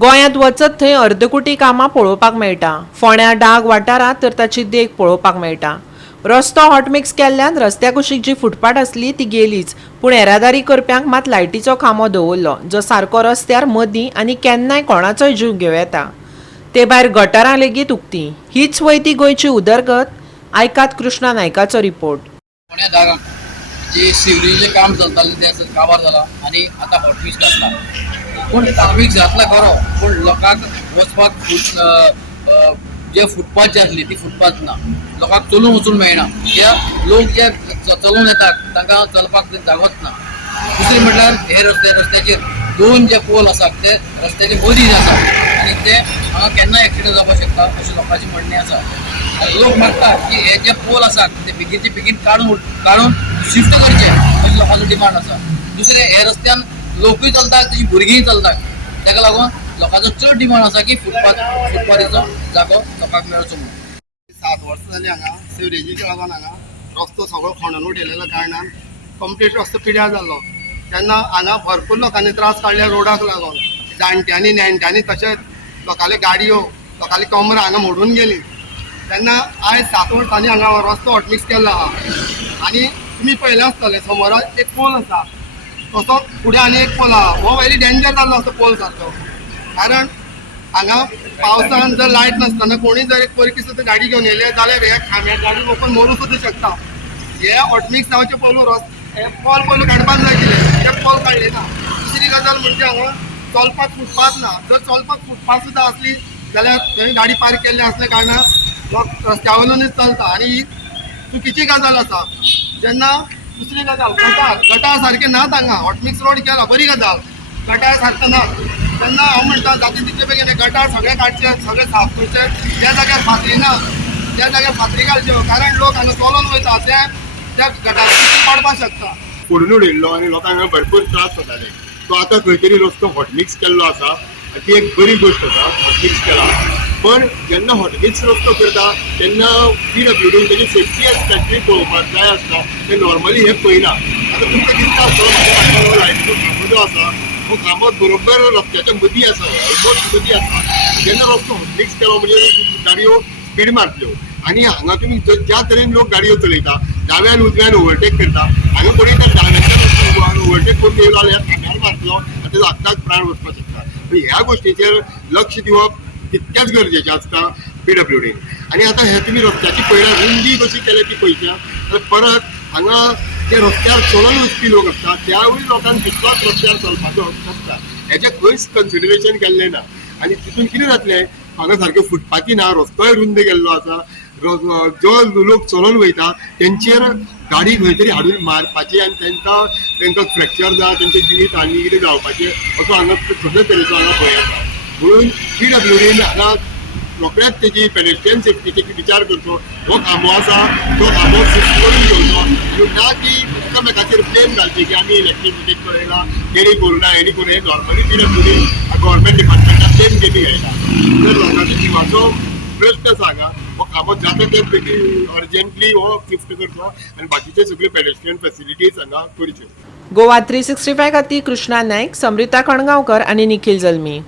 गोंयांत वचत थंय अर्दकुटी कामां पळोवपाक मेळटा। फोंड्या डाग वाठारांत तर ताची देख पळोवपाक मेळटा। रस्तो हॉटमिक्स केल्ल्यान रस्त्या कुशीक जी फुटपाथ आसली ती गेलीच, पूण येरादारी करप्यांक मात लायटीचो खांबो दवरलो, जो सारको रस्त्यार मदीं आनी केन्नाय कोणाचोय जीव घेवं येता। ते भायर गटारां लेगीत उक्तीं। हीच वयती गोंयची उदरगत। आयकात कृष्णा नायकाचो रिपोर्ट। फोंड्या डागांत जे सिवरेजीचें काम चलतालें तें काबार जालां आनी आतां हॉटमिक्स घातला। पूण हॉटमिक्स घातला खरो, पूण लोकांक वचपाक जे फुटपाथ जी आसली ती फुटपाथ ना, लोकांक चलून वचूंक मेळना। लोक जे चलून येतात तांकां चलपाक जागोच ना। दुसरें म्हटल्यार हे रस्त्याचेर दोन जे पोल आसात ते रस्त्याचे मदींच आसा आनी ते हांगा केन्नाय एक्सिडंट जावपाक शकता अशें लोकांचें म्हणणें आसा। लोक मागतात की हे जे पोल आसात ते बेगीनचे बेगीन काडून शिफ्ट करचे अशें लोकांचो डिमांड आसा। दुसरें हे रस्त्यान लोकूय चलतात तशीं भुरगींय चलतात, ताका लागून लोकांचो चड डिमांड आसा की फुटपाथीचो जागो लोकांक मेळचो म्हणून। 7 वर्सां जालीं हांगा सिवरेजीच्या लागून हांगा रस्तो सगळो खणून उडयलेल्या कारणान कंप्लीट रस्तो पिड्यार जाल्लो। तेन्ना हांगा भरपूर लोकांनी त्रास काडले रोडाक लागून, जाणट्यांनी नेणट्यांनी तशेंच लोकांले गाडयो लोकांली कमरां हांगा मोडून गेलीं। तेन्ना आयज 7 वर्सांनी हांगा रस्तो हॉटमिक्स केल्लो आहा आनी तुमी पळयलें आसतलें समोराक एक पोल आसा, तसोच फुडें आनी एक पोल आहा। हो वेरी डेंजर जाल्लो असो पोल सारको, कारण हांगा पावसान जर लायट नासतना कोणी जर एक परीकी सुद्दां गाडी घेवन येयले जाल्यार हे खांब्यार गाडी वचून मरू सुद्दां शकता। हे हॉटमिक्स जावचे हे पोल पयलू काडपाक जाय आशिल्ले, हे पोल काडले ना। दुसरी गजाल म्हणजे हांगा चलपाक फुटपाथ ना। जर चलपाक फुटपाथ सुद्दां आसली जाल्यार थंय गाडी पार्क केल्ली असल्या कारणान लोक रस्त्या वयल्यानूच चलता आनी ही चुकीची गजाल आसा। जेन्ना दुसरी गजाल गटार सारके नात हांगा, हॉटमिक्स रोड केला बरी गजाल, गटार सारके ना। तेन्ना हांव म्हणटा जाता तितले बेगीन गटार सगळे काडचे, सगळे साफ करचे। ज्या जाग्यार फातरी ना त्या जाग्यार फातरी घालच्यो, कारण लोक हांगा चलोन वयता त्या गटार पडपाक शकता। फोडून उडयल्लो आनी लोकांक भरपूर त्रास जाताले। तो आतां खंय तरी रस्तो हॉटमिक्स केल्लो आसा, ती एक बरी गोश्ट आसा हॉटमिक्स केला। पण जेन्ना हॉटमिक्स रस्तो करता तेन्ना PWD तेजी सेफ्टी स्पेशली पळोवपाक जाय आसता, ते नॉर्मली हे पळयना। आतां तुमकां दिसता आसतलो लायटीचो खांबो जो आसा तो खांबो बरोबर रस्त्याच्या मदीं आसा, ऑलमोस्ट मदीं आसा। जेन्ना रस्तो हॉटमिक्स केलो म्हणजे गाडयो स्पीड मारतल्यो आनी हांगा तुमी ज्या तरेन लोक गाडयो चलयता, दाव्यान उजव्यान ओवरटेक करता, हांगा कोणी त्या दाव्याच्यान ओवरटेक करून येयलो जाल्यार खांब्यार मारतलो आनी तेजो आख्खाच प्राण वचपाक शकता। ह्या गोश्टीचेर लक्ष दिवप तितकेच गरजेचें आसता PWD। आनी आतां हे तुमी रस्त्याची पळयल्यार रुंदी कशी केल्या ती पळयच्या, तर परत हांगा जे रस्त्यार चलून वचपी लोक आसता त्यावूय लोकांक तितलोच रस्त्यार चलपाचो हक्क आसता। हेजें खंयच कन्सिडरेशन केल्लें ना आनी तितून कितें जातलें, हांगा सारक्यो फुटपाथी ना, रस्तोय रुंद गेल्लो आसा। जो लोक चलोन वयता तेंचेर गाडी खंय तरी हाडून मारपाची आनी तांकां फ्रॅक्चर जावं तेंचे जिवीत आनी कितें जावपाचें असो हांगा सगळे तरेचो हांगा भंय आसा। म्हणून PWD हांगा रोखडेच तेजी पेडेस्ट्रियन सेफ्टीचे विचार करचो। हो खांबो आसा तो खांबो फिक्स करून घेवचो, ना की एकामेकाचेर ब्लेम घालचे की आमी इलेक्ट्रिसिटीक पळयला, तेणी करूना हेणी करून। हे नॉर्मली PWD गव्हर्मेंट डिपार्टमेंटाक ब्लेम केली घायना। जर लोकांच्या जिवाचो प्रश्न आसा हांगा, हो खांबो जाता ते बेगीन अर्जंटली हो शिफ्ट करचो आनी बाकीचे सगळे पेडेस्ट्रियन फेसिलिटीज हांगा करच्यो। गोवा 365 खातीर कृष्णा नायक, समृता खणगांवकर आनी निखिल जल्मी।